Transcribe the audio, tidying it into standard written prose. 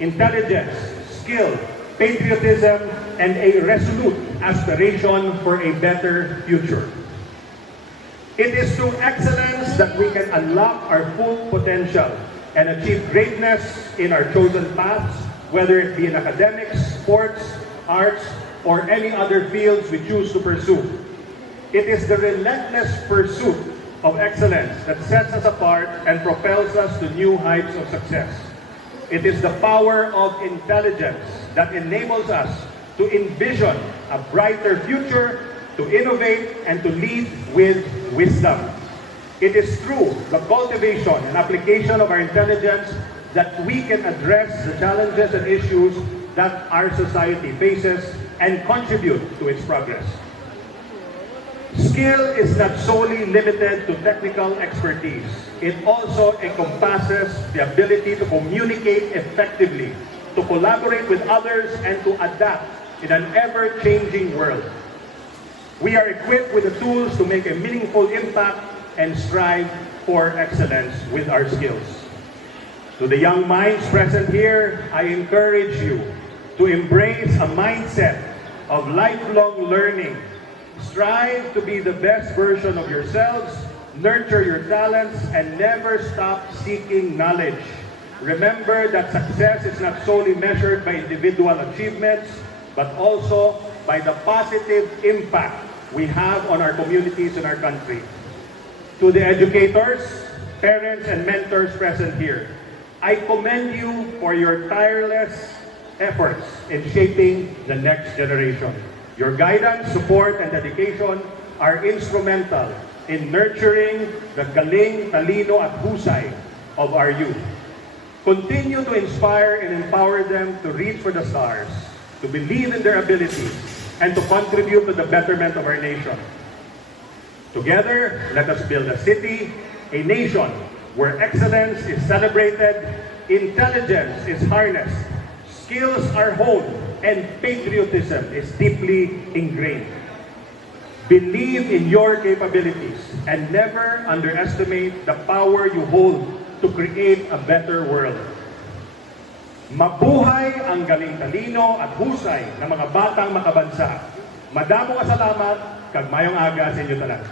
intelligence, skill, patriotism, and a resolute aspiration for a better future. It is through excellence that we can unlock our full potential and achieve greatness in our chosen paths, whether it be in academics, sports, arts, or any other fields we choose to pursue. It is the relentless pursuit of excellence that sets us apart and propels us to new heights of success. It is the power of intelligence that enables us to envision a brighter future, to innovate, and to lead with wisdom. It is through the cultivation and application of our intelligence that we can address the challenges and issues that our society faces and contribute to its progress. Skill is not solely limited to technical expertise. It also encompasses the ability to communicate effectively, to collaborate with others, and to adapt in an ever-changing world. We are equipped with the tools to make a meaningful impact and strive for excellence with our skills. To the young minds present here, I encourage you to embrace a mindset of lifelong learning. Strive to be the best version of yourselves, nurture your talents, and never stop seeking knowledge. Remember that success is not solely measured by individual achievements, but also by the positive impact we have on our communities and our country. To the educators, parents, and mentors present here, I commend you for your tireless efforts in shaping the next generation. Your guidance, support, and dedication are instrumental in nurturing the galing, talino, at husay of our youth. Continue to inspire and empower them to reach for the stars, to believe in their abilities, and to contribute to the betterment of our nation. Together, let us build a city, a nation, where excellence is celebrated, intelligence is harnessed, skills are honed, and patriotism is deeply ingrained. Believe in your capabilities and never underestimate the power you hold to create a better world. Mabuhay ang galing talino at husay ng mga batang makabansa. Madamo kasalamat, kag mayong aga sa inyo tanan.